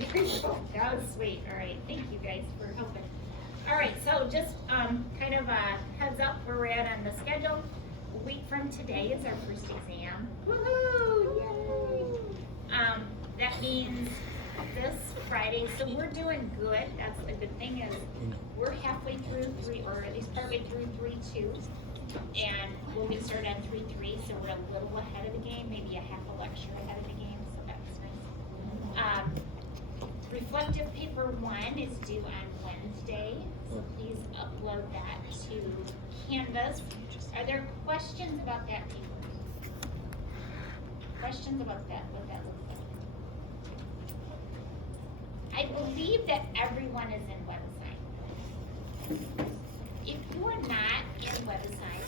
That was sweet. All right, thank you guys for helping. All right, so just kind of a heads up where we're at on the schedule. A week from today is our first exam. Woohoo! Yay! That means this Friday, so we're doing good. That's the good thing is we're halfway through three, or at least partway through 3-2, and we'll get started on 3-3. So we're a little ahead of the game, maybe a half a lecture ahead of the game. So that's nice. Reflective paper 1 is due on Wednesday, so please upload that to Canvas. Are there questions about that paper? Questions about that, what that looks like? I believe that everyone is in web assign. If you are not in web assign,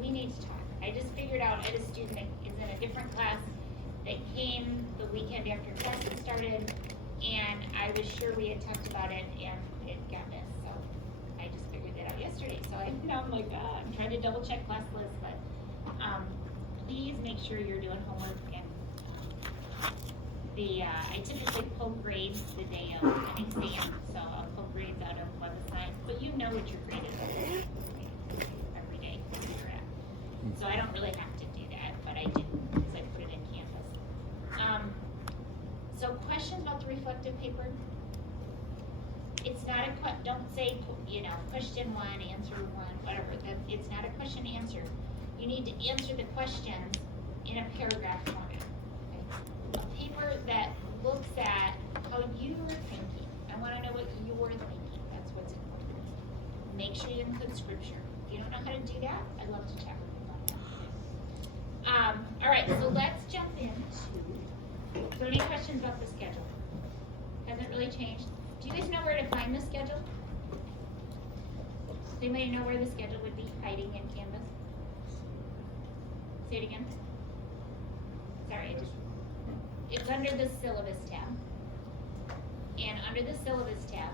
we need to talk. I just figured out I had a student that is in a different class that came the weekend after classes started, and I was sure we had talked about it and it got missed, so I just figured that out yesterday. So I'm like, I'm trying to double check class list, but please make sure you're doing homework. And I typically pull grades the day of an exam, so I'll pull grades out of web assign, but you know what your grade is every day where you're at. So I don't really have to do that, but I do because I put it in Canvas. So questions about the reflective paper? It's not a don't say, question 1, answer 1, whatever. It's not a question answer. You need to answer the questions in a paragraph format. Okay? A paper that looks at how you are thinking. I want to know what you are thinking. That's what's important. Make sure you include scripture. If you don't know how to do that, I'd love to chat with you about that. All right, so let's jump into. So any questions about the schedule? Hasn't really changed. Do you guys know where to find the schedule? Does anybody know where the schedule would be hiding in Canvas? Say it again. Sorry, it's under the syllabus tab. And under the syllabus tab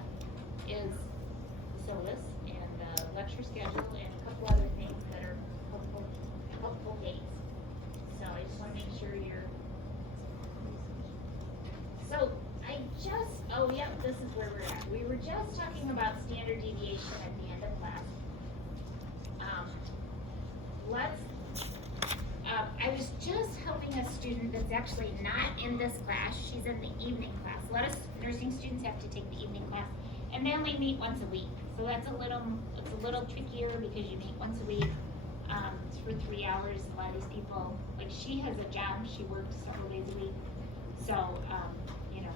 is the syllabus and the lecture schedule and a couple other things that are helpful dates. So I just want to make sure you're. So this is where we're at. We were just talking about standard deviation at the end of class. I was just helping a student that's actually not in this class. She's in the evening class. A lot of nursing students have to take the evening class, and they only meet once a week. So it's a little trickier because you meet once a week. It's for 3 hours. A lot of these people, like she has a job. She works several days a week. So,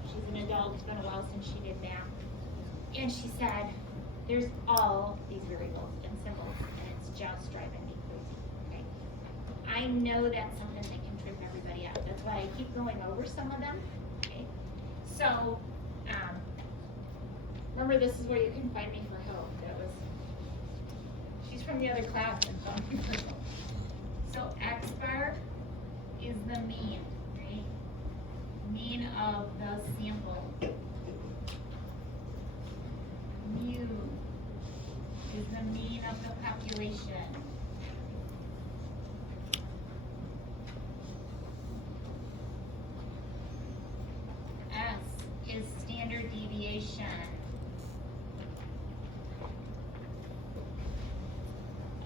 she's an adult. It's been a while since she did math. And she said, there's all these variables and symbols, and it's just driving me crazy. Okay? I know that's something that can trip everybody up. That's why I keep going over some of them. Okay? So, remember, this is where you can find me for help. She's from the other class and found me for help. So, X bar is the mean. Mean of the sample. Mu is the mean of the population. S is standard deviation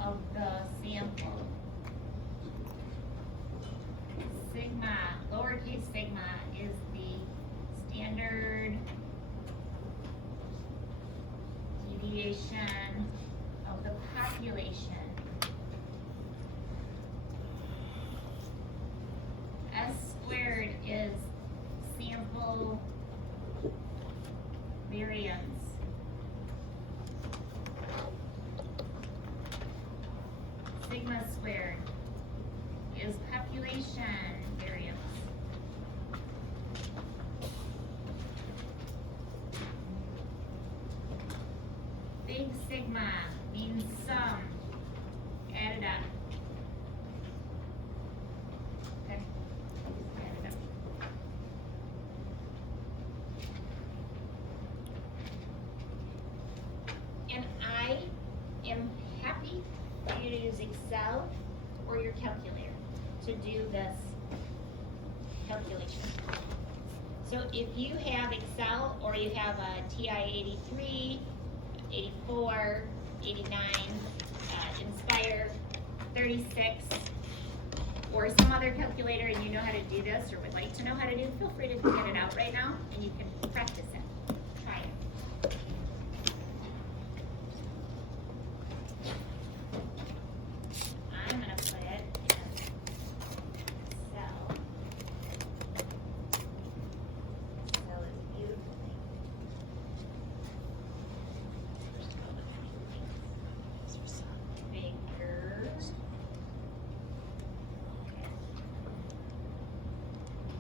of the sample. Sigma, lowercase sigma, is the standard deviation of the population. S squared is sample variance. Sigma squared is population variance. Big sigma means sum added up. Okay, added up. And I am happy for you to use Excel or your calculator to do this calculation. So if you have Excel or you have a TI 83, 84, 89, Inspire 36, or some other calculator and you know how to do this or would like to know how to do, feel free to get it out right now and you can practice it. Try it. I'm going to put it in Excel. Excel is a beautiful thing. Bigger.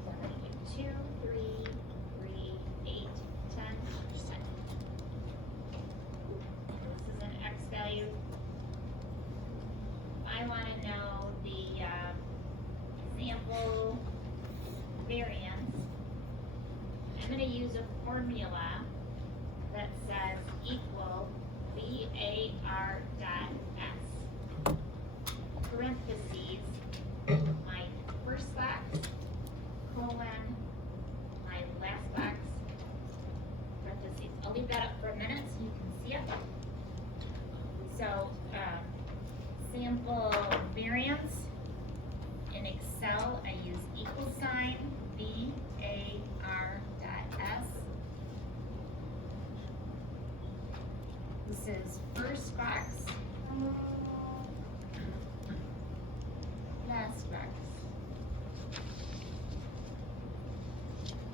Okay. 2, 3, 8, 10%. This is an X value. I want to know the sample variance. I'm going to use a formula that says equal VAR dot S. Parentheses, my first box, colon, my last box, parentheses. I'll leave that up for a minute so you can see it. So, sample variance. In Excel, I use equal sign, VAR dot S. This is first box, last box.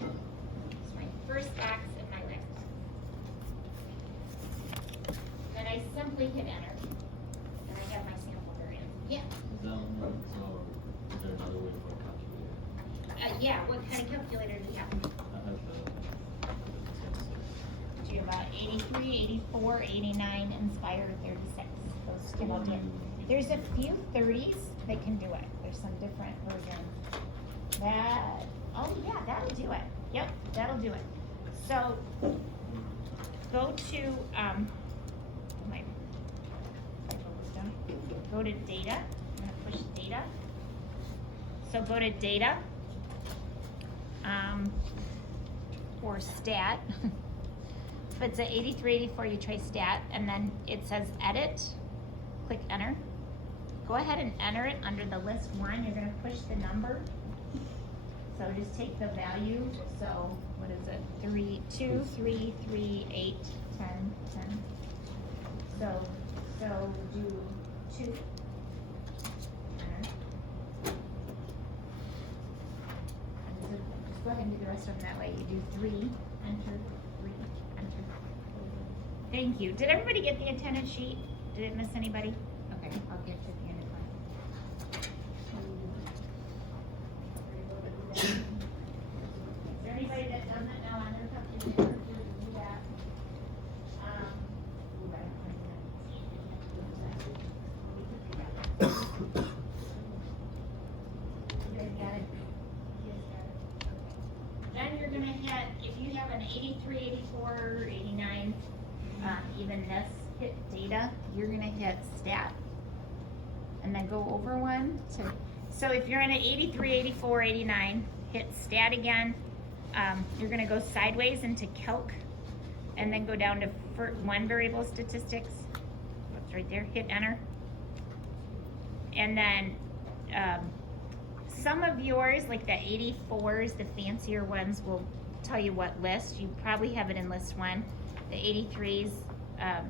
It's my first box and my last box. Then I simply hit enter, and I have my sample variance. Yeah. Is that on the, so is there another way for a calculator? Yeah, what kind of calculator do you have? I have the Do you have 83, 84, 89, Inspire 36? Those come up here. There's a few 30s that can do it. There's some different versions. That, oh yeah, that'll do it. Yep, that'll do it. So, go to, my, go to data. I'm gonna push data. So go to data, or stat. If it's a 83, 84, you try stat, and then it says edit, click enter. Go ahead and enter it under the list 1. You're gonna push the number. So just take the value, so what is it? 3, 2, 3, 3, 8, 10, 10. So do 2. Enter. And just go ahead and do the rest of them that way. You do 3, enter, 3, enter. Thank you. Did everybody get the attendance sheet? Did it miss anybody? Okay, I'll get to the end of mine. Is there anybody that doesn't know on their computer to do that? You guys got it? You guys got it? Okay. Then you're gonna hit, if you have an 83, 84, 89, even this, hit data, you're gonna hit stat. And then go over one to, so if you're in an 83, 84, 89, hit stat again. You're gonna go sideways into calc and then go down to one variable statistics. That's right there, hit enter. And then some of yours, like the 84s, the fancier ones, will tell you what list. You probably have it in list 1. The 83s,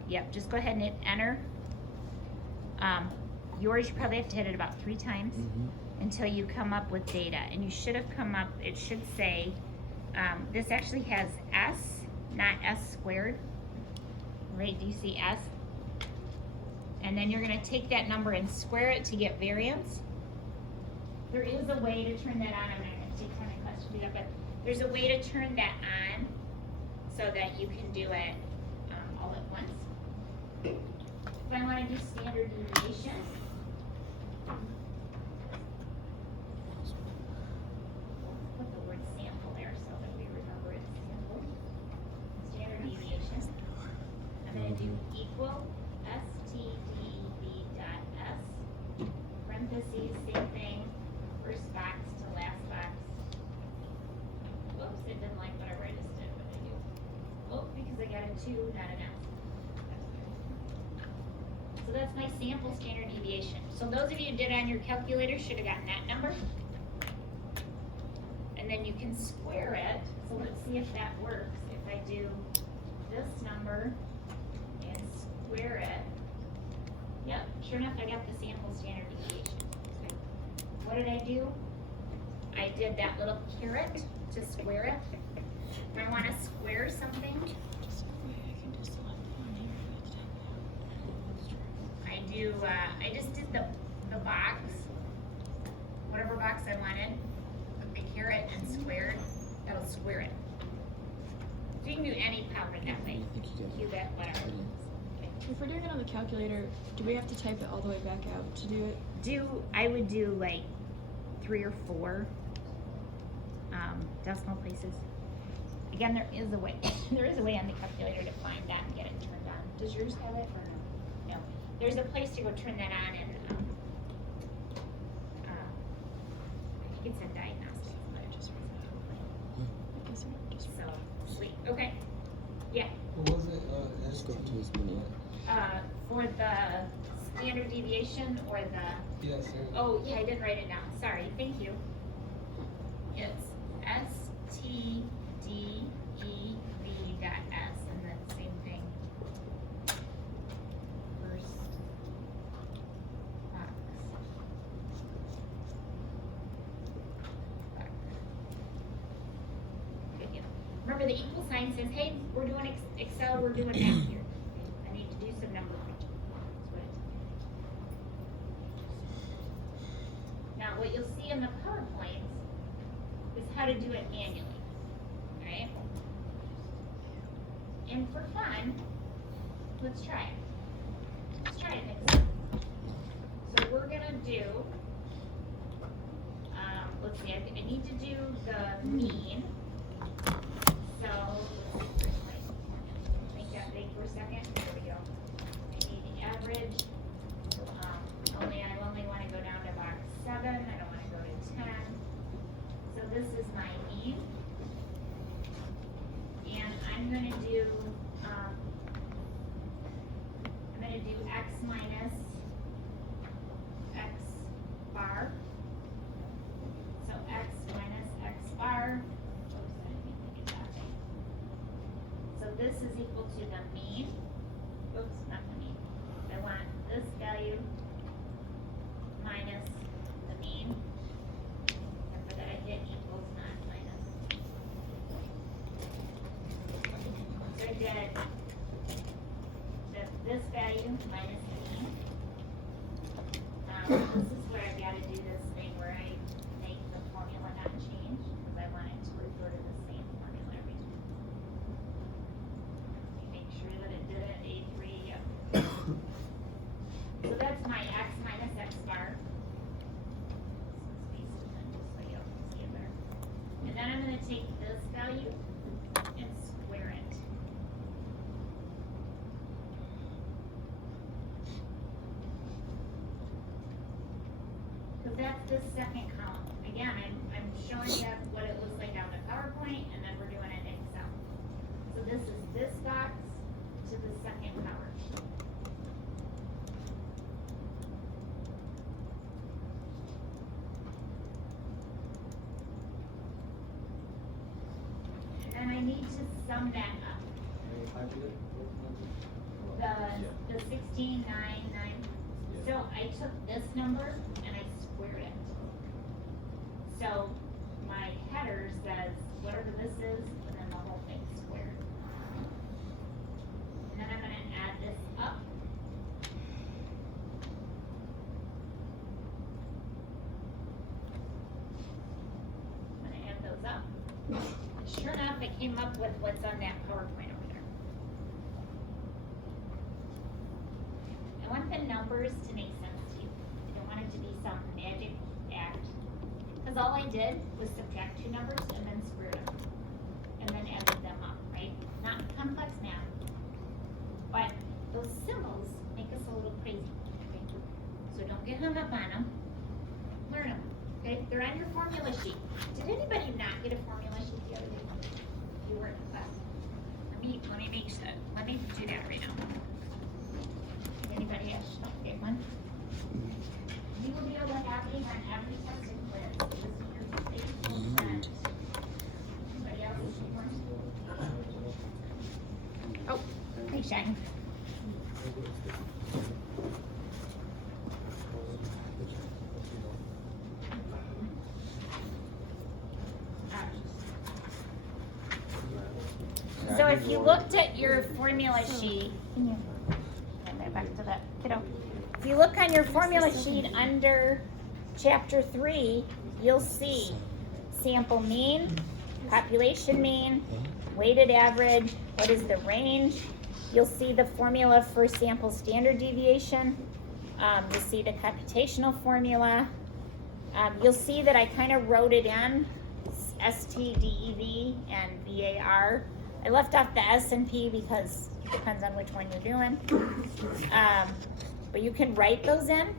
yep, just go ahead and hit enter. Yours, you probably have to hit it about 3 times until you come up with data. And you should have come up, it should say, this actually has S, not S squared. Right, do you see S? And then you're gonna take that number and square it to get variance. There is a way to turn that on. I'm not gonna take time and class to do that, but there's a way to turn that on so that you can do it all at once. If I wanna do standard deviation, put the word sample there so that we remember it's sample. Standard deviation. I'm gonna do equal STDEV dot S, parentheses, same thing, first box to last box. Whoops, it didn't like a 2, not an F. So that's my sample standard deviation. So those of you who did on your calculator should have gotten that number. And then you can square it. So let's see if that works. If I do this number and square it. Yep, sure enough, I got the sample standard deviation. Okay. What did I do? I did that little caret to square it. If I want to square something, I just did the box, whatever box I wanted, put the caret and squared, that'll square it. So you can do any power that way, cube it, whatever. Okay. If we're doing it on the calculator, do we have to type it all the way back out to do it? I would do like 3 or 4 decimal places. Again, there is a way, there is a way on the calculator to find that and get it turned on. Does yours have it or no? No. There's a place to go turn that on and, I think it's in diagnostics, but it just I guess we're just so, sweet, okay. Yeah, What was it? Let's go to his minute. for the standard deviation or the, Yes, sir. oh, yeah, I didn't write it down, sorry, thank you. It's STDEV dot S, and then same thing. First box. Good, yeah. Remember the equal sign says, hey, we're doing Excel, we're doing math here. I need to do some number crunching. That's what it's. Now, what you'll see in the PowerPoints is how to do it manually, right? And for fun, let's try it. Let's try it next time. So we're gonna do, let's see, I need to do the mean. So, let's see, make that big for a second, there we go. I need the average, I only wanna go down to box 7, I don't wanna go to 10. So this is my mean. And I'm gonna do X minus X bar. So X minus X bar. Oops, I didn't mean to get that thing. So this is equal to the mean. Oops, not the mean. I want this value minus the mean. Remember that I hit equals, not minus. So I did this value minus the mean. This is where I've got to do this thing where I make the formula not change because I want it to refer to the same formula every time. Make sure that it did it, A3, yep. So that's my X minus X bar. Space it in just so you can see it better. And then I'm going to take this value and square it. Because that's the second column. Again, I'm showing you what it looks like on the PowerPoint, and then we're doing it in Excel. So this is this box to the second power. And I need to sum that up. The 16, 9, 9. So I took this number and I squared it. So my header says whatever this is, and then the whole thing squared. And then I'm going to add this up. I'm going to add those up. And sure enough, it came up with what's on that PowerPoint over there. I want the numbers to make sense to you. I don't want it to be some magic act. Because all I did was subtract 2 numbers and then square them. And then added them up, right? Not complex math. But those symbols make us a little crazy. Okay? So don't get hung up on them. Learn them. Okay? They're on your formula sheet. Did anybody not get a formula sheet the other day? You weren't in class. Let me make sure. me do that right now. Anybody else get one? You will be able to have these on every testing quiz. This is your faithful friend. Anybody else need one? Oh, hey Shane. So if you looked at your formula sheet, can you hand that back to that kiddo? If you look on your formula sheet under chapter 3, you'll see sample mean, population mean, weighted average, what is the range. You'll see the formula for sample standard deviation. You'll see the computational formula. You'll see that I kind of wrote it in, STDEV and VAR. I left off the S and P because it depends on which one you're doing. But you can write those in.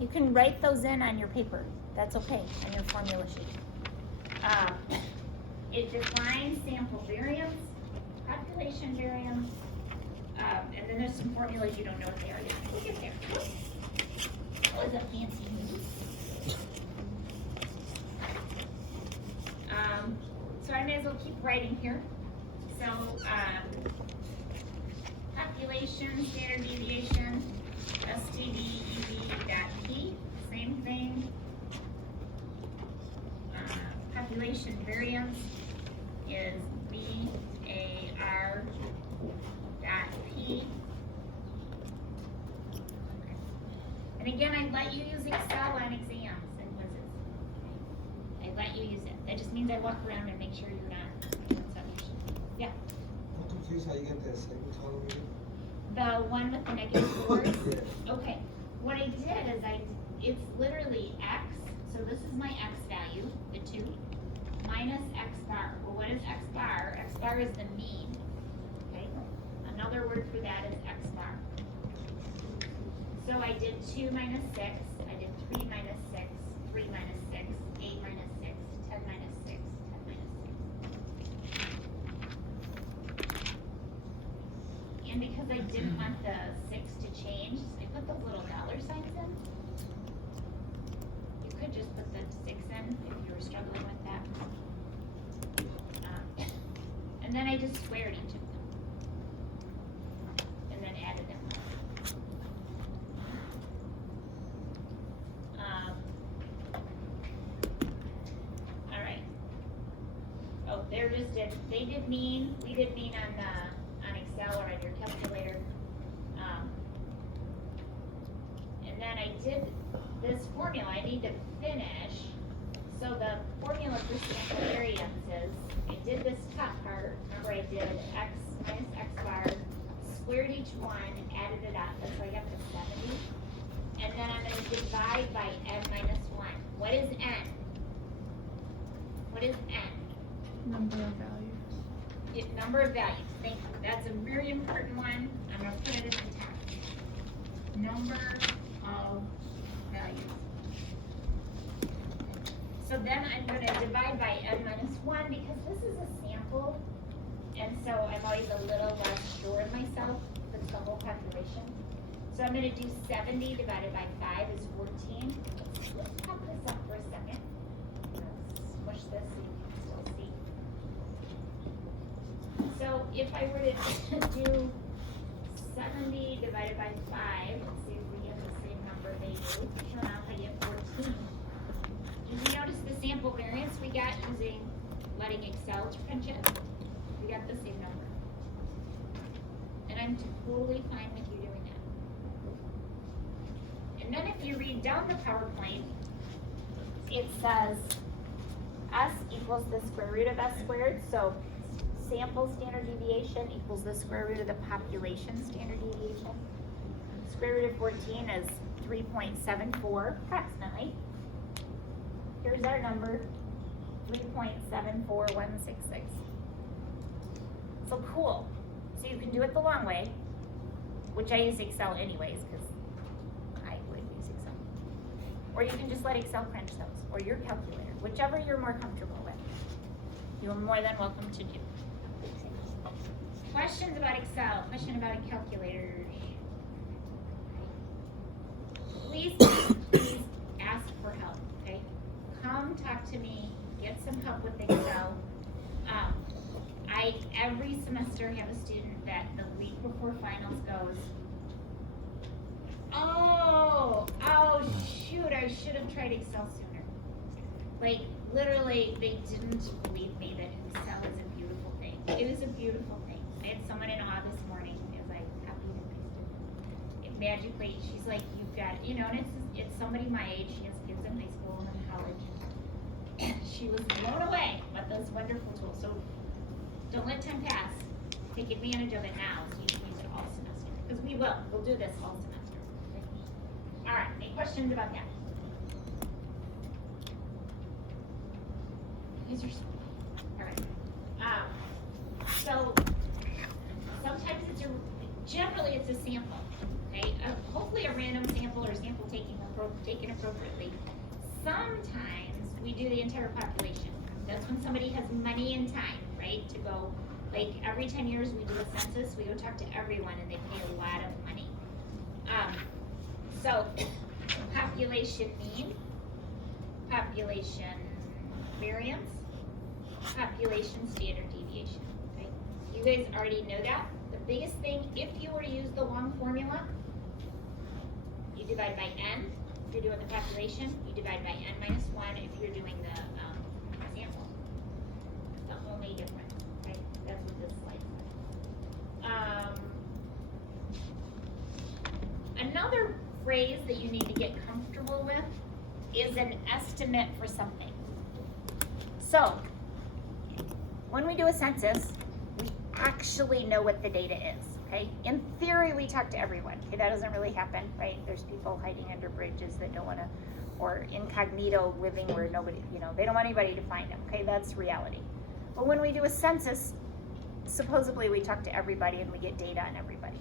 You can write those in on your paper. That's okay, on your formula sheet. It defines sample variance, population variance, and then there's some formulas you don't know what they are yet. We'll get there. That was a fancy move. So I may as well keep writing here. So, population, standard deviation, STDEV.P, same thing. Population variance is VAR.P. And again, I let you use Excel on exams and quizzes. I let you use it. That just means I walk around and make sure you're not doing something. Yeah. I'm confused how you get that second column again. The one with the negative 4? Yeah. Okay. What I did is it's literally x, so this is my x value, the 2, minus x bar. Well, what is x bar? X bar is the mean. Okay. Another word for that is x bar. So I did 2 minus 6, I did 3 minus 6, 3 minus 6, 8 minus 6, 10 minus 6, 10 minus 6. And because I didn't want the 6 to change, I put those little dollar signs in. You could just put the 6 in if you were struggling with that. And then I just squared each of them. And then added them. All right. Oh, they did mean, we did mean on Excel or on your calculator. And then I did this formula, I need to finish. So the formula for sample variances, I did this top part, remember I did x minus x bar, squared each one, added it up, that's why I got the 70. And then I'm gonna divide by n minus 1. What is n? What is n? Number of values. Number of values, thank you. That's a very important one. I'm gonna put it at the top. Number of values. So then I'm gonna divide by n minus 1 because this is a sample. And so I'm always a little less sure of myself if it's the whole population. So I'm gonna do 70 divided by 5 is 14. Let's pop this up for a second. Let's smush this so you can still see. So if I were to do 70 divided by 5, let's see if we get the same number they do. Sure enough, I get 14. Did you notice the sample variance we got using letting Excel crunch it? We got the same number. And I'm totally fine with you doing that. And then if you read down the PowerPoint, it says S equals the square root of S squared. So sample standard deviation equals the square root of the population standard deviation. Square root of 14 is 3.74 approximately. Here's our number, 3.74166. So cool. So you can do it the long way, which I use Excel anyways, because I would use Excel. Or you can just let Excel crunch those, or your calculator, whichever you're more comfortable with. You are more than welcome to do. questions about Excel, question about a calculator. Please ask for help, okay? Come talk to me, get some help with Excel. I, every semester, have a student that the week before finals goes, oh shoot, I should have tried Excel sooner. Like, literally, they didn't believe me that Excel is a beautiful thing. It is a beautiful thing. I had someone in awe this morning, as I copied and pasted. It magically, she's like, you've got it, you know, and it's somebody my age, she has kids in high school and in college. And she was blown away by this wonderful tool. So don't let time pass. Take advantage of it now so you can use it all semester. Because we will. We'll do this all semester. Okay? All right. Any questions about that? These are all right. So sometimes generally it's a sample. Okay. Hopefully a random sample or sample taken appropriately. Sometimes we do the entire population. That's when somebody has money and time, right? To go, like every 10 years we do a census, we go talk to everyone and they pay a lot of money. So population mean, population variance, population standard deviation, okay? You guys already know that. The biggest thing, if you were to use the long formula, you divide by n. If you're doing the population, you divide by n minus 1 if you're doing the sample. The only difference, right? That's what this slide says. Another phrase that you need to get comfortable with is an estimate for something. So, when we do a census, we actually know what the data is. Okay, in theory, we talk to everyone. Okay, that doesn't really happen, right? There's people hiding under bridges that don't want to, or incognito living where nobody, you know, they don't want anybody to find them. Okay, that's reality. But when we do a census, supposedly we talk to everybody and we get data on everybody.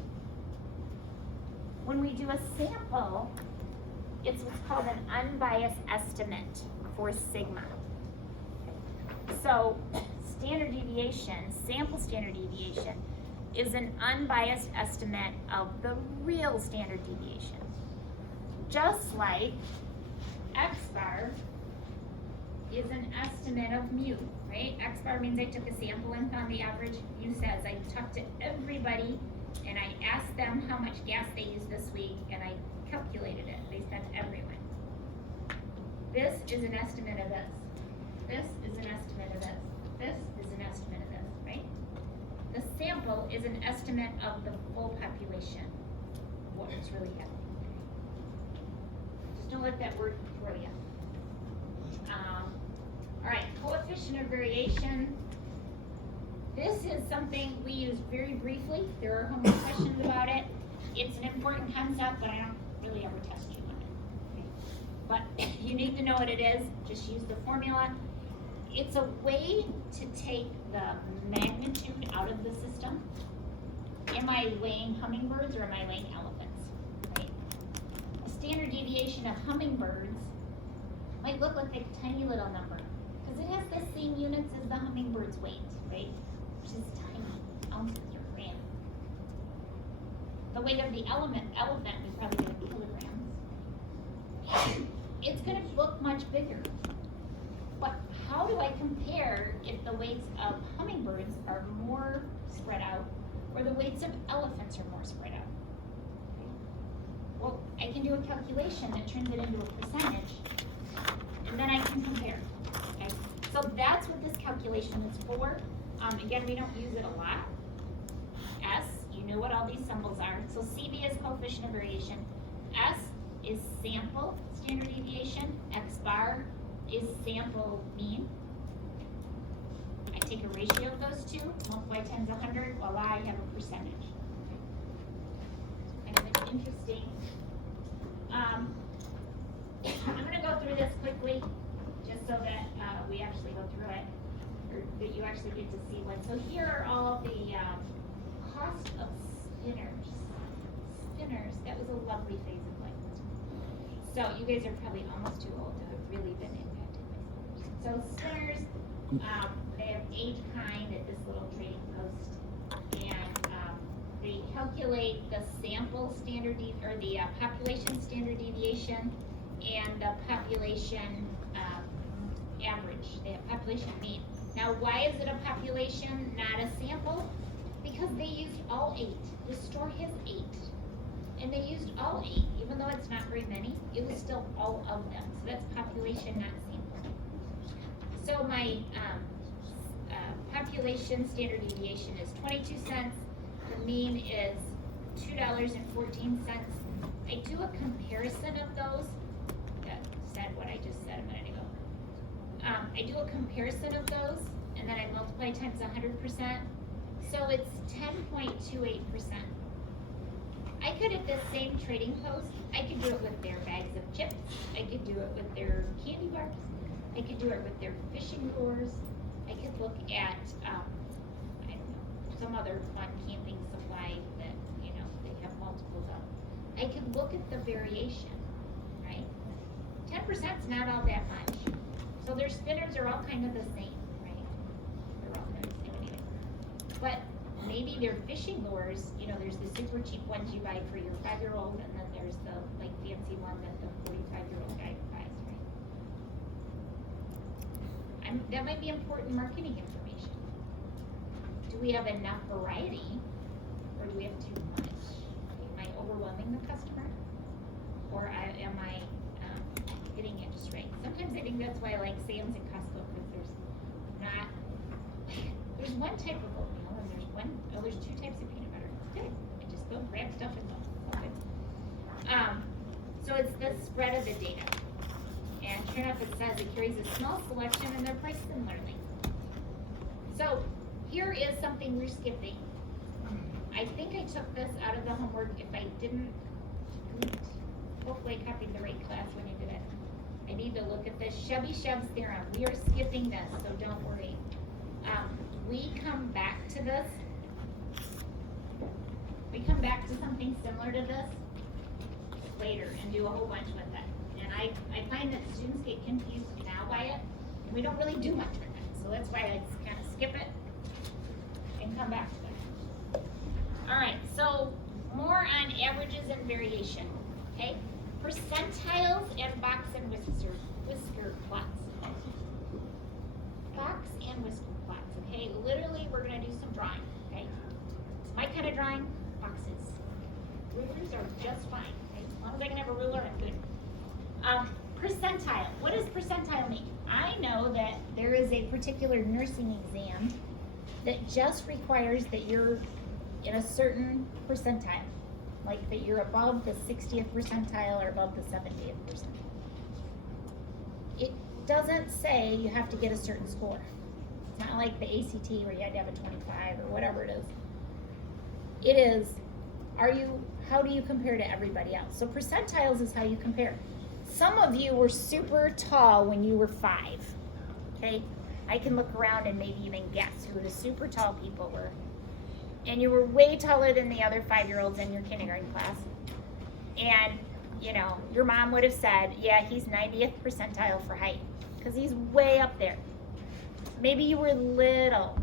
When we do a sample, it's what's called an unbiased estimate for sigma. So, standard deviation, sample standard deviation, is an unbiased estimate of the real standard deviation. Just like X bar is an estimate of mu, right? X bar means I took a sample and found the average. Mu says I talked to everybody and I asked them how much gas they used this week and I calculated it based on everyone. This is an estimate of this. This is an estimate of this. This is an estimate of this, right? The sample is an estimate of the full population, what is really happening. Just don't let that word throw you. All right, coefficient of variation. This is something we use very briefly. There are homework questions about it. It's an important concept, but I don't really ever test you on it. Okay? But you need to know what it is. Just use the formula. It's a way to take the magnitude out of the system. Am I weighing hummingbirds or am I weighing elephants? Right? A standard deviation of hummingbirds might look like a tiny little number because it has the same units as the hummingbird's weight, right? Which is tiny, ounces or grams. The weight of the elephant we probably get in kilograms. It's going to look much bigger. But how do I compare if the weights of hummingbirds are more spread out or the weights of elephants are more spread out? Well, I can do a calculation that turns it into a percentage, and then I can compare. Okay? So that's what this calculation is for. Again, we don't use it a lot. S, you know what all these symbols are. So CB is coefficient of variation. S is sample standard deviation. X bar is sample mean. I take a ratio of those two, multiply times 100, voila, I have a percentage. Kind of an interesting. I'm going to go through this quickly, just so that we actually go through it, or that you actually get to see one. So here are all the cost of spinners. Spinners, that was a lovely phase of life. So you guys are probably almost too old to have really been impacted by spinners. So spinners, they have age kind at this little trading post, and calculate the sample standard or the population standard deviation and the population average, the population mean. Now, why is it a population, not a sample? Because they used all 8. The store has 8. And they used all 8, even though it's not very many, it was still all of them. So that's population, not sample. So my population standard deviation is 22 cents. The mean is $2.14. I do a comparison of those. That said what I just said a minute ago. I do a comparison of those, and then I multiply times 100%. So it's 10.28%. I could, at this same trading post, I could do it with their bags of chips. I could do it with their candy bars. I could do it with their fishing lures. I could look at, I don't know, some other fun camping supply that, you know, they have multiples of. I could look at the variation, right? 10% is not all that much. So their spinners are all kind of the same, right? They're all kind of the same anyway. But maybe their fishing lures, you know, there's the super cheap ones you buy for your 5-year-old, and then there's the like fancy one that the 45-year-old guy buys, right? That might be important marketing information. Do we have enough variety, or do we have too much? Am I overwhelming the customer, or am I getting it just right? Sometimes I think that's why I like Sam's and Costco, because there's one type of oatmeal, and there's 2 types of peanut butter. It's good. I just go grab stuff and go. It's all good. So it's the spread of the data. And sure enough, it says it carries a small selection and they're priced similarly. So here is something we're skipping. I think I took this out of the homework. If I didn't, hopefully I copied the right class when I did it. I need to look at this Chebyshev theorem. We are skipping this, so don't worry. We come back to this. We come back to something similar to this later and do a whole bunch with it. And I find that students get confused now by it. We don't really do much with it. So that's why I just kind of skip it and come back to it. All right, so more on averages and variation, okay? Percentiles and box and whisker plots. Box and whisker plots, okay? Literally, we're gonna do some drawing, okay? It's my kind of drawing, boxes. Rulers are just fine, okay? As long as I can have a ruler, I'm good. Percentile, what does percentile mean? I know that there is a particular nursing exam that just requires that you're in a certain percentile, like that you're above the 60th percentile or above the 70th percentile. It doesn't say you have to get a certain score. It's not like the ACT where you had to have a 25 or whatever it is. It is, how do you compare to everybody else? So percentiles is how you compare. Some of you were super tall when you were 5, okay? I can look around and maybe even guess who the super tall people were. And you were way taller than the other 5-year-olds in your kindergarten class. And, you know, your mom would have said, yeah, he's 90th percentile for height, because he's way up there. Maybe you were little.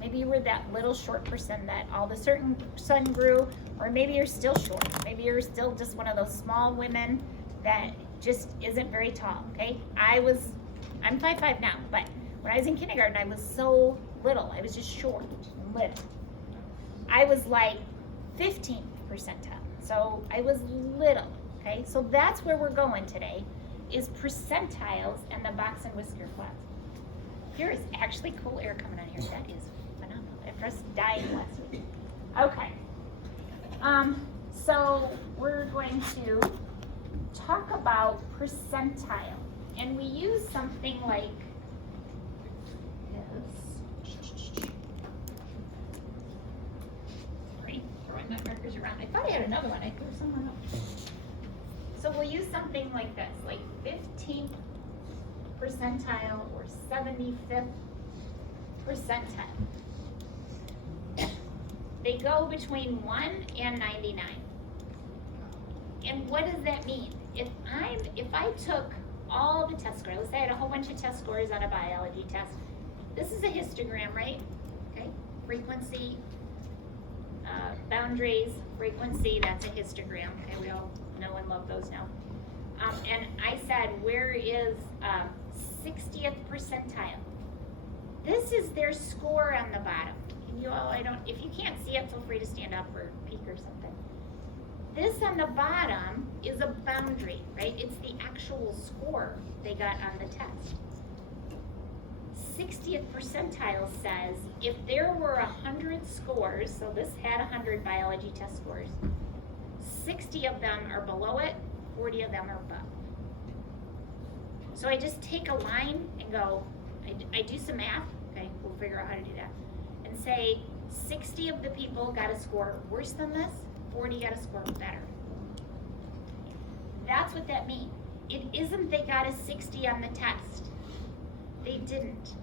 Maybe you were that little short person that all of a sudden grew, or maybe you're still short. Maybe you're still just one of those small women that just isn't very tall, okay? I'm 5'5" now, but when I was in kindergarten, I was so little. I was just short and little. I was like 15th percentile, so I was little, okay? So that's where we're going today, is percentiles and the box and whisker plots. Here is actually cool air coming on here. That is phenomenal. After us dying last week. Okay. So we're going to talk about percentile, and we use something like this. Sorry, throwing my markers around. I thought I had another one. I threw somewhere else. So we'll use something like this, like 15th percentile or 75th percentile. They go between 1 and 99. And what does that mean? If I took all the test scores, let's say I had a whole bunch of test scores on a biology test. This is a histogram, right? Okay, frequency, Boundaries, frequency, that's a histogram. Okay, we all know and love those now. And I said, where is 60th percentile? This is their score on the bottom. Can you all, if you can't see it, feel free to stand up or peek or something. This on the bottom is a boundary, right? It's the actual score they got on the test. 60th percentile says if there were 100 scores, so this had 100 biology test scores, 60 of them are below it, 40 of them are above. So I just take a line and go, I do some math, okay, we'll figure out how to do that, and say 60 of the people got a score worse than this, 40 got a score better. That's what that means. It isn't they got a 60 on the test. They didn't.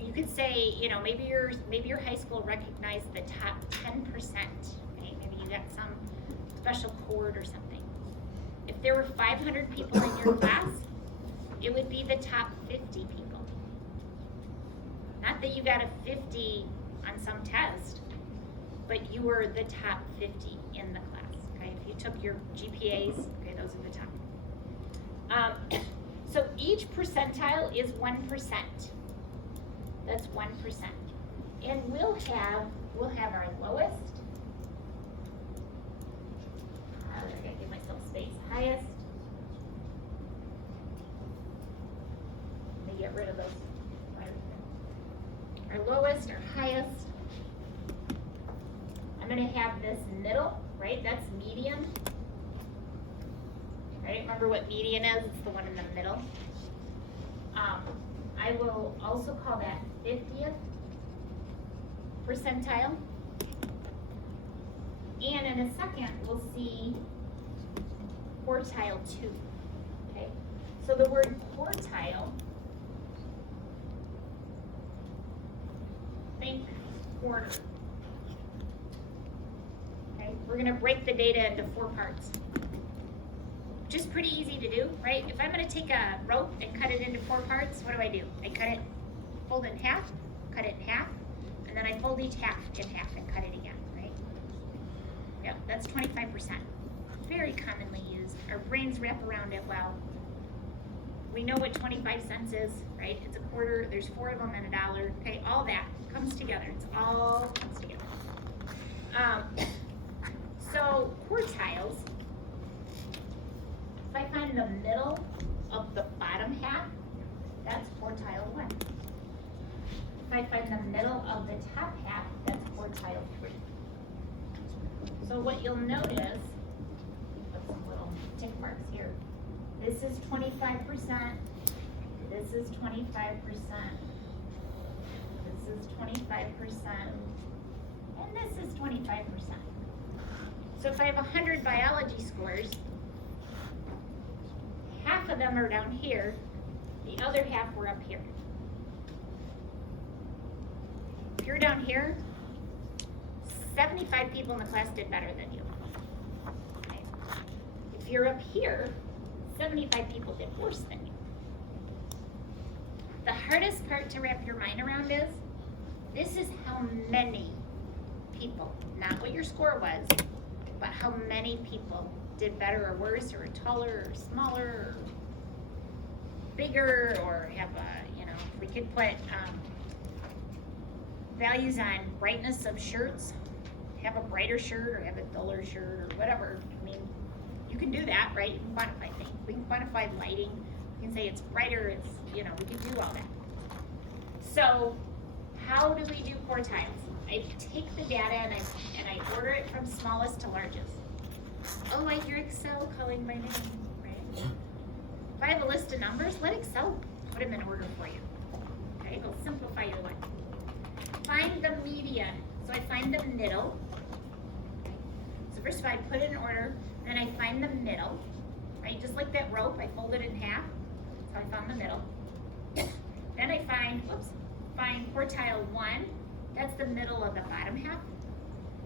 You could say, you know, maybe your high school recognized the top 10%. Okay? Maybe you got some special chord or something. If there were 500 people in your class, it would be the top 50 people. Not that you got a 50 on some test, but you were the top 50 in the class. Okay, if you took your GPAs, okay, those are the top. So each percentile is 1%. That's 1%. And we'll have our lowest. I gotta give myself space. Highest. Let me get rid of those. Our lowest, our highest. I'm gonna have this middle, right? That's median. Right? Remember what median is? It's the one in the middle. I will also call that 50th percentile. And in a second, we'll see quartile 2. Okay? So the word quartile, think quarter. Okay? We're going to break the data into 4 parts. Just pretty easy to do, right? If I'm going to take a rope and cut it into 4 parts, what do? I cut it, fold it in half, cut it in half, and then I fold each half in half and cut it again, right? Yeah, that's 25%. Very commonly used. Our brains wrap around it well. We know what 25 cents is, right? It's a quarter, there's 4 of them and $1. Okay, all that comes together. It's all comes together. So quartiles, if I find the middle of the bottom half, that's quartile 1. If I find the middle of the top half, that's quartile 3. So what you'll notice, put some little tick marks here. This is 25%. This is 25%. This is 25%. And this is 25%. So if I have 100 biology scores, half of them are down here, the other half were up here. If you're down here, 75 people in the class did better than you. Okay. If you're up here, 75 people did worse than you. The hardest part to wrap your mind around is, this is how many people, not what your score was, but how many people did better or worse, or taller or smaller, or bigger, or have a, you know, we could put values on brightness of shirts, have a brighter shirt or have a duller shirt or whatever. I mean, you can do that, right? You can quantify things. We can quantify lighting. We can say it's brighter, it's, you know, we can do all that. So how do we do quartiles? I take the data and I order it from smallest to largest. Oh, I hear Excel calling my name, right? If I have a list of numbers, let Excel put them in order for you. Okay, it'll simplify your life. Find the median. So I find the middle. Okay. So first of all, I put it in order, then I find the middle, right? Just like that rope, I fold it in half. So I found the middle. Then I find quartile 1. That's the middle of the bottom half.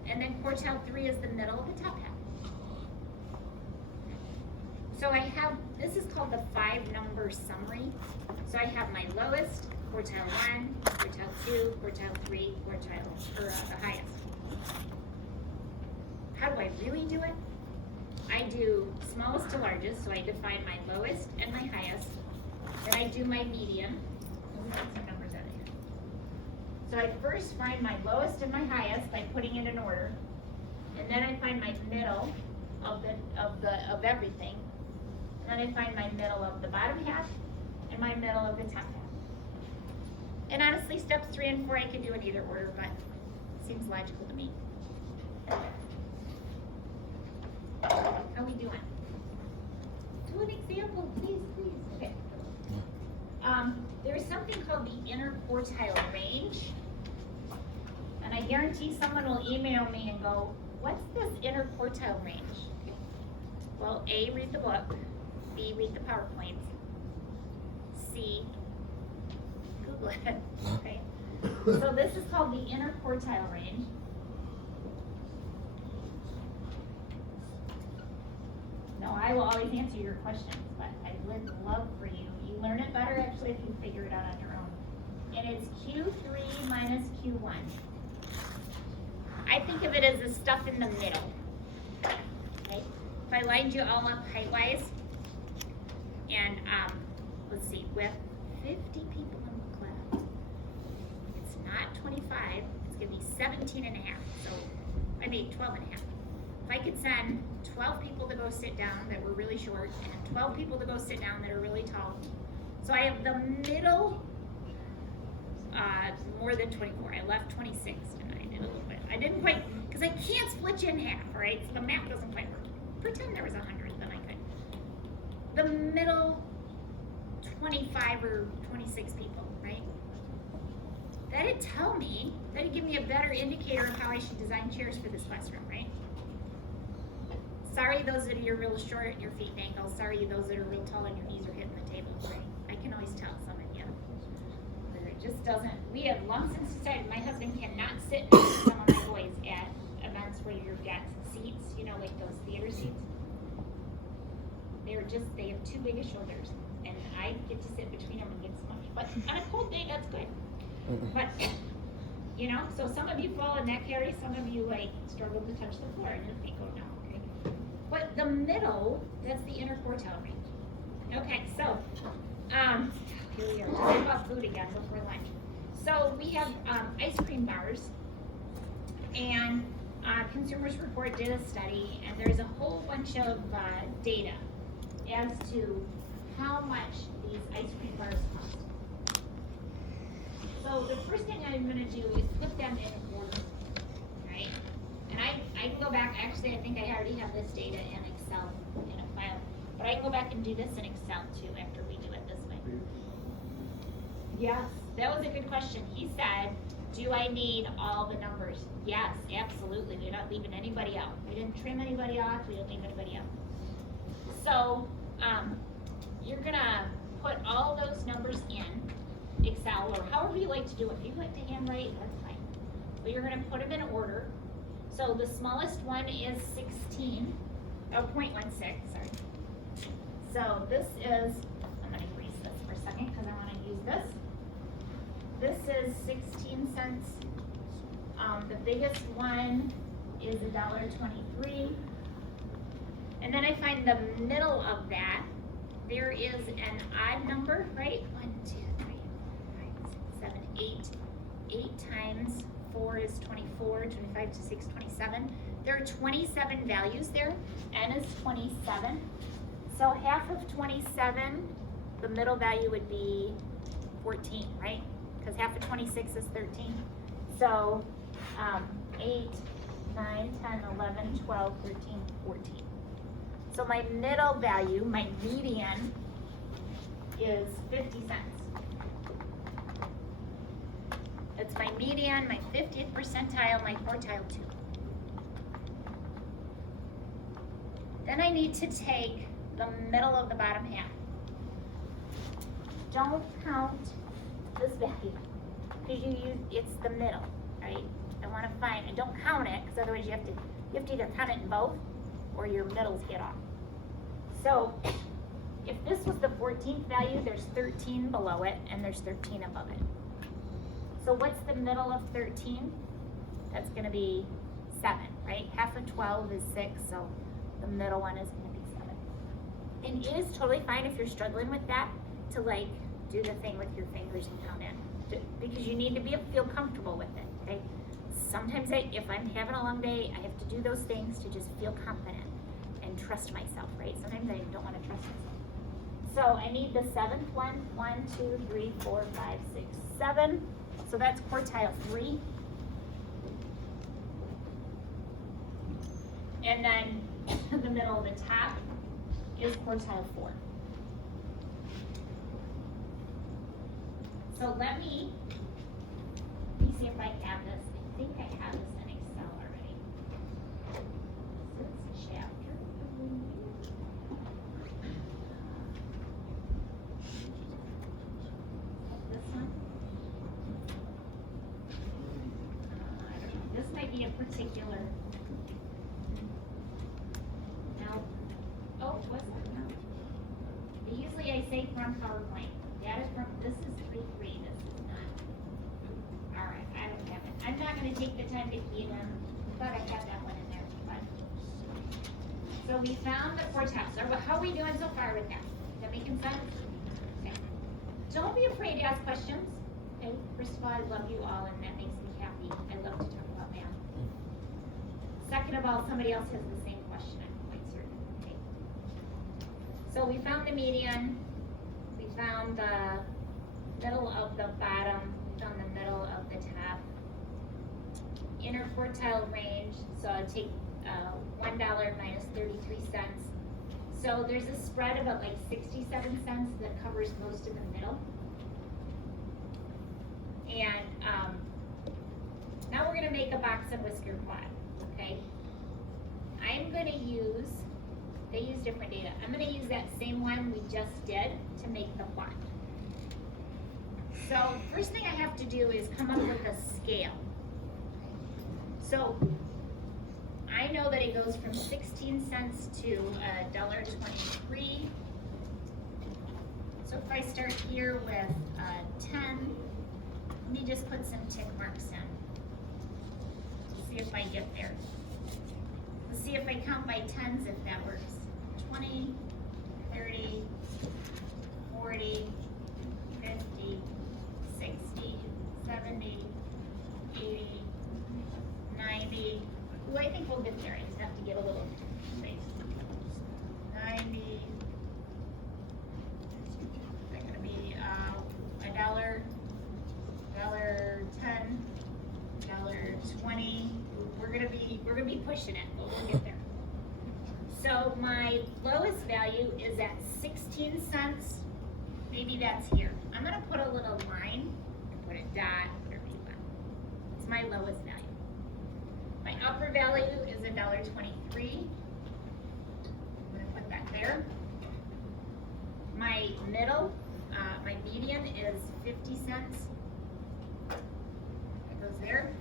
And then quartile 3 is the middle of the top half. So I have, this is called the 5-number summary. So I have my lowest, quartile 1, quartile 2, quartile 3, quartile, or the highest. How do I really do it? I do smallest to largest, so I define my lowest and my highest. Then I do my median. Let me put some numbers out here. So I first find my lowest and my highest by putting it in order. And then I find my middle of everything. And then I find my middle of the bottom half and my middle of the top half. And honestly, steps 3 and 4 I can do in either order, but it seems logical to me. How we doing? Do an example, please. Okay. There's something called the inner quartile range. And I guarantee someone will email me and go, what's this inner quartile range? Well, A, read the book. B, read the PowerPoints. C, Google it. Okay. So this is called the inner quartile range. No, I will always answer your questions, but I would love for you. You learn it better actually if you figure it out on your own. And it's Q3 minus Q1. I think of it as the stuff in the middle. Okay? If I lined you all up height-wise, and let's see, with 50 people in the class, it's not 25, it's gonna be 17 and a half, so I made 12 and a half. If I could send 12 people to go sit down that were really short, and 12 people to go sit down that are really tall, so I have the middle, more than 24, I left 26 and I did a little bit. I didn't quite, because I can't split you in half, all right, so the math doesn't quite work. Pretend there was 100, then I could. The middle 25 or 26 people, right? That'd tell me, that'd give me a better indicator of how I should design chairs for this classroom, right? Sorry those that are real short and your feet and ankles. Sorry those that are real tall and your knees are hitting the table, right? I can always tell some of you. But it just doesn't, we have lumps in society. My husband cannot sit next to some of my boys at events where you've got seats, you know, like those theater seats. They have too big of shoulders, and I get to sit between them and get smushed. But on a cold day, that's good. But, you know, so some of you fall in that category, some of you like struggle to touch the floor and your feet go down, okay? But the middle, that's the inner quartile range. Okay, so, here we are, talking about food again before lunch. So we have ice cream bars, and Consumers Report did a study, and there's a whole bunch of data as to how much these ice cream bars cost. So the first thing I'm gonna do is put them in order, right? And I can go back, actually I think I already have this data in Excel, in a file, but I can go back and do this in Excel too after we do it this way. Yes, that was a good question. He said, do I need all the numbers? Yes, absolutely, we're not leaving anybody out. We didn't trim anybody off, we didn't leave anybody out. So, you're gonna put all those numbers in Excel, or however you like to do it. If you like to handwrite, that's fine. But you're gonna put them in order. So the smallest one is 16, 0.16, sorry. So this is, I'm gonna erase this for a second because I wanna use this. This is 16 cents. The biggest one is $1.23. And then I find the middle of that, there is an odd number, right? 1, 2, 3, 4, 5, 6, 7, 8. 8 times 4 is 24, 25 to 6, 27. There are 27 values there. N is 27. So half of 27, the middle value would be 14, right? Because half of 26 is 13. So 8, 9, 10, 11, 12, 13, 14. So my middle value, my median, is 50 cents. It's my median, my 50th percentile, my quartile 2. Then I need to take the middle of the bottom half. Don't count this value, because it's the middle, right? I want to find, and don't count it, because otherwise you have to either count it in both, or your middles get off. So if this was the 14th value, there's 13 below it, and there's 13 above it. So what's the middle of 13? That's gonna be 7, right? Half of 12 is 6, so the middle one is gonna be 7. And it is totally fine if you're struggling with that to like do the thing with your fingers and count in, because you need to feel comfortable with it, okay? Sometimes if I'm having a long day, I have to do those things to just feel confident and trust myself, right? Sometimes I don't want to trust myself. So I need the 7th one, 1, 2, 3, 4, 5, 6, 7. So that's quartile 3. And then the middle of the top is quartile 4. So let me see if I have this. I think I have this in Excel already. So it's chapter. This one? I don't know. This might be a particular. No. Oh, what's that? No. Usually I say from PowerPoint. That is from, this is 3.3, this is not. All right, I don't have it. I'm not gonna take the time to key them, but I have that one in there, but. So we found the quartiles. How are we doing so far with that? Is that making sense? Okay. Don't be afraid to ask questions. Okay, first of all, I love you all and that makes me happy. I love to talk about math. Second of all, somebody else has the same question, I'm quite certain. Okay. So we found the median. We found the middle of the bottom, we found the middle of the top. Inner quartile range, so I'll take $1 minus 33 cents. So there's a spread of about like 67 cents that covers most of the middle. And now we're gonna make a box and whisker quad, okay? I'm gonna use, they use different data. I'm gonna use that same one we just did to make the quad. So first thing I have to do is come up with a scale. So I know that it goes from 16 cents to $1.23. So if I start here with 10, let me just put some tick marks in. See if I get there. Let's see if I count by tens if that works. 20, 30, 40, 50, 60, 70, 80, 90. Ooh, I think we'll get there. I just have to get a little space. 90. Is that gonna be $1, $1.10, $1.20? We're gonna be pushing it, but we'll get there. So my lowest value is at 16 cents. Maybe that's here. I'm gonna put a little line, put a dot, whatever you want. It's my lowest value. My upper value is $1.23. I'm gonna put that there. My middle, my median is 50 cents. That goes there.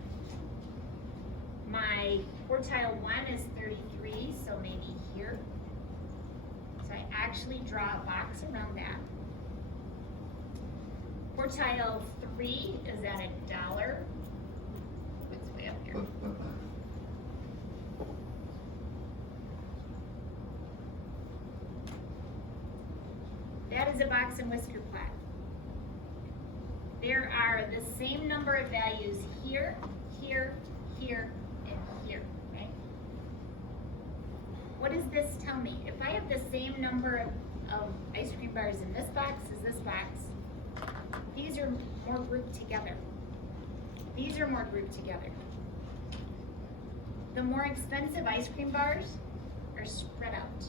My quartile 1 is 33, so maybe here. So I actually draw a box around that. Quartile 3 is at $1. It's way up here. That is a box and whisker quad. There are the same number of values here, here, here, and here, okay? What does this tell me? If I have the same number of ice cream bars in this box as this box, these are more grouped together. These are more grouped together. The more expensive ice cream bars are spread out.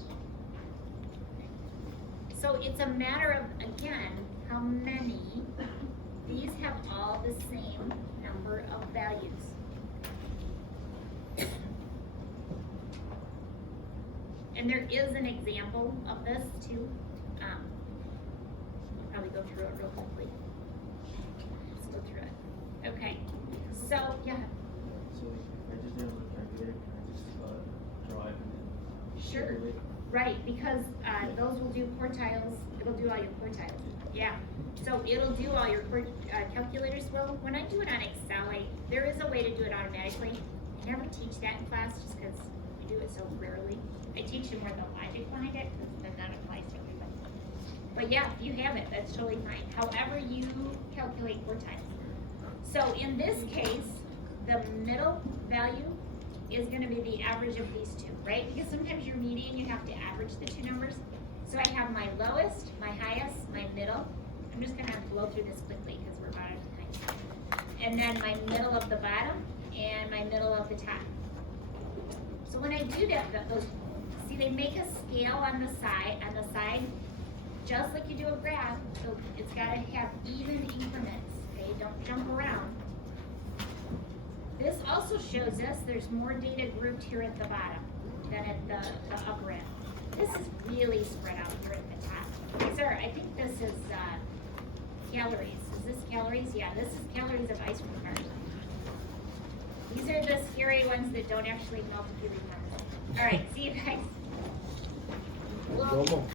So it's a matter of, again, how many. These have all the same number of values. And there is an example of this too. I'll probably go through it real quickly. Let's go through it. Okay, so, yeah. So if I just did it with a calculator, can I just draw it and then? Sure. calculate? Right, because, those will do quartiles, it'll do all your quartiles, yeah. So it'll do all your calculators. Well, when I do it on Excel, there is a way to do it automatically. I never teach that in class just because we do it so rarely. I teach them more the logic behind it, because then that applies to everybody. But yeah, if you have it, that's totally fine, however you calculate quartiles. So in this case, the middle value is gonna be the average of these two, right? Because sometimes your median, you have to average the two numbers. So I have my lowest, my highest, my middle. I'm just gonna blow through this quickly because we're about out of time. And then my middle of the bottom and my middle of the top. So when I do that, those, see, they make a scale on the side, just like you do a graph. So it's gotta have even increments, okay? Don't jump around. This also shows us there's more data grouped here at the bottom than at the upper end. This is really spread out here at the top. These are, I think this is calories. Is this calories? Yeah, this is calories of ice cream bars. These are the scary ones that don't actually melt if you remember. All right, see you guys. Well,